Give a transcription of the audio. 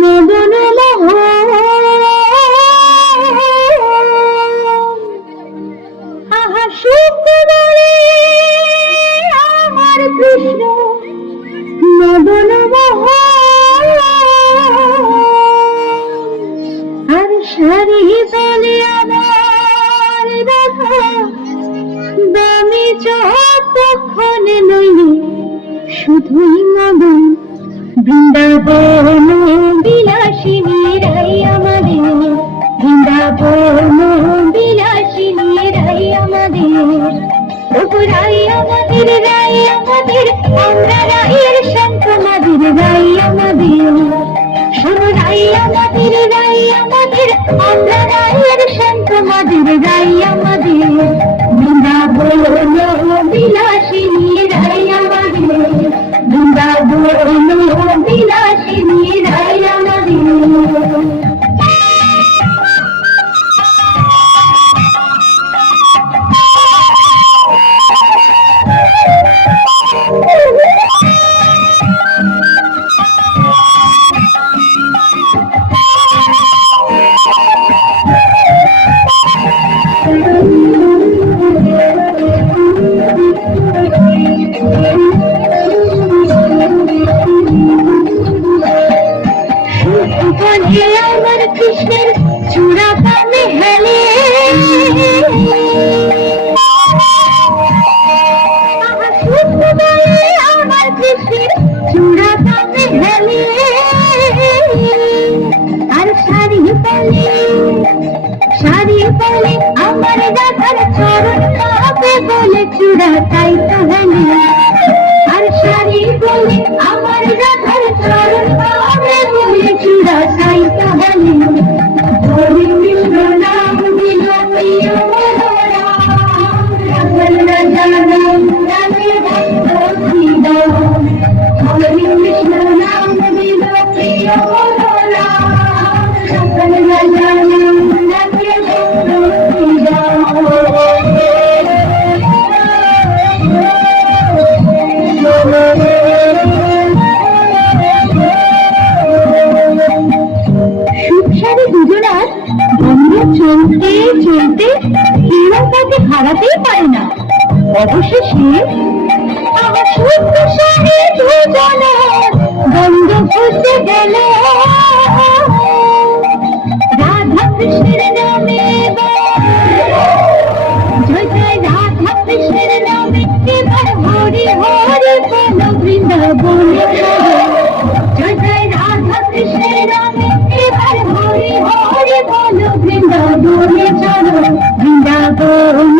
মদন আহা শুক্রবারে আমার কৃষ্ণ মদন আর সারি বলে আমার রাধা দামি যতক্ষণে নইলে শুধুই মদন বৃন্দাবন বিলাসিনী রাই আমাদের বৃন্দাবন বিলাসিনী রাই আমাদের রাই আমাদের রাই আমাদের আমরা রায়ের সন্তমাদের রাই আমাদের শোনো রাই আমাদের রাই আমাদের আমরা রায়ের সন্তমাদের রাই আমাদের বৃন্দাবন বিলাসিনী রাই আমাদের বৃন্দাবন বিলাসিনী রাই আমাদের আমার কৃষ্ণের চূড়া পামে হেলে আমার কৃষ্ণের চূড়া পামে হেলে আর শাড়ি পলে আমার রাধার চরণ পাবে বলে চূড়া তাই তো হেলে আর শাড়ি বলে আমার রাধার চরণ পাবে বলে চূড়া তাই তো হেলে হরি কৃষ্ণ নাম দিল প্রিয় সকল না জানাম জানে ভক্তি দাও হরি কৃষ্ণ নাম দিল প্রিয় সকল না জানাম জানে ভক্তি দাও সুখসারী দুজনার দ্বন্দ্ব চলতে চলতে কেউ তাকে হারাতেই পারে না। অবশেষে আমার সুখসারী দুজনার দ্বন্দ্ব ঘুচে গেল রাধা কৃষ্ণের নামে জয় জয় রাধা কৃষ্ণের নামে এবার হরি হরি বলো বৃন্দাবনে জয় জয় রাধা কৃষ্ণের নামে এবার হরি হরি বলো বৃন্দাবনে চলো বৃন্দাবন